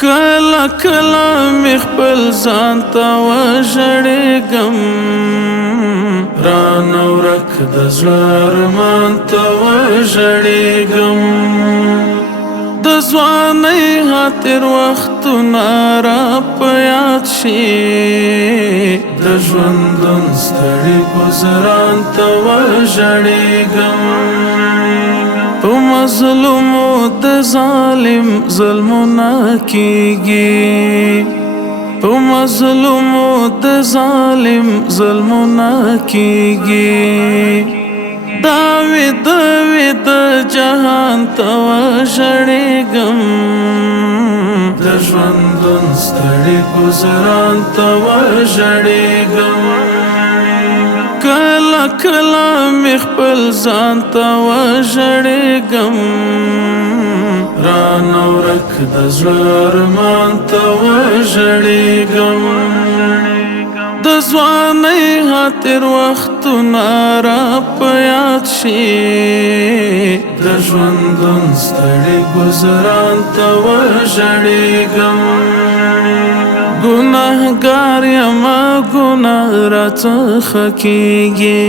کله کله مې خپل ځان ته وژړېږم، رانه ورک د زړه ارمان ته وژړېږم. د ځوانۍ تېر وختونه را په یاد شي، د ژوندون ستړي ګزران ته وژړېږم. په مظلومو د ظالم ظلمونه کېږي، په مظلومو د ظالم ظلمونه کېږي. دا وید جهان ته وژړېږم، د ژوندون ستړي ګزران ته وژړېږم. کله کله مې خپل ځان ته وژړېږم، رانه ورک د زړه ارمان ته وژړېږم. د ځوانۍ تېر وختونه را په یاد شي، د ژوندون ستړي ګزران ته وژړېږم. ګناهګار یمه ګناه راڅخه کېږي،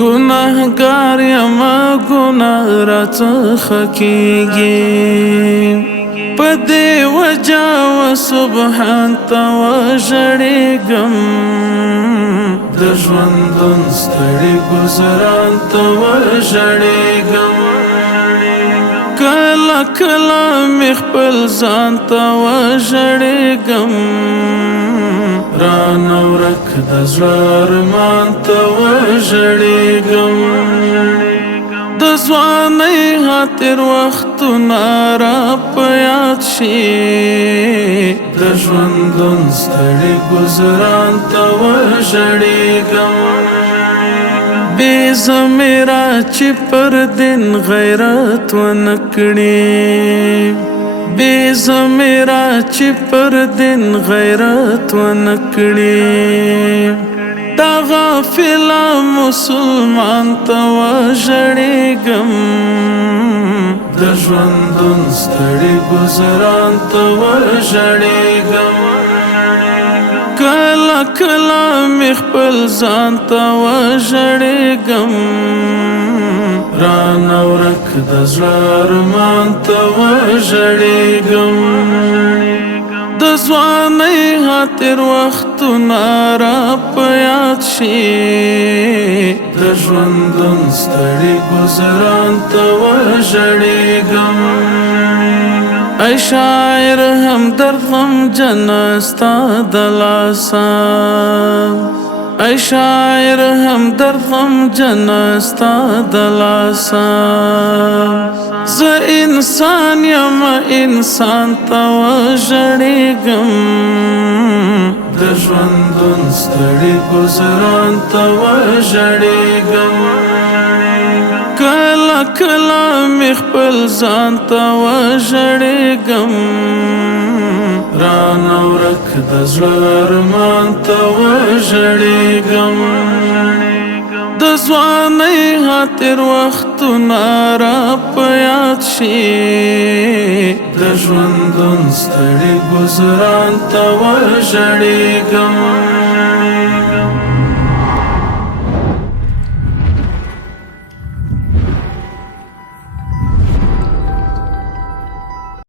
ګناهګار یمه ګناه راڅخه کېږي. په دې وجه و سبحان ته وژړېږم، د ژوندون ستړي ګزران ته وژړېږم. کله کله مې خپل ځان ته وژړېږم، رانه ورک د زړه ارمان ته وژړېږم. د ځوانۍ تېر وختونه را په یاد شي، د ژوندون ستړي ګزران ته وژړېږم. بې ضمیره چې پر دین غیرت ونه کړي، بې ضمیره چې پر دین غیرت ونه کړي. دا غافله مسلمان ته وژړېږم، د ژوندون ستړي ګزران ته وژړېږم. کله کله مې خپل ځان ته وژړېږم، رانه ورک د زړه ارمان ته وژړېږم. د ځوانۍ تېر وختونه را په یاد شي، د ژوندون ستړي ګزران ته وژړېږم. ای شاعر همدرد غمجن ستا د لاسه، ای شاعر همدرد غمجن ستا د لاسه. زه انسان یم انسان ته وژړېږم، د ژوندون ستړي ګزران ته وژړېږم. کله کله مې خپل ځان ته وژړېږم، رانه ورک د زړه ارمان ته وژړېږم. د ځوانۍ تېر وختونه را په یاد شي، د ژوندون ستړي ګزران ته وژړېږم.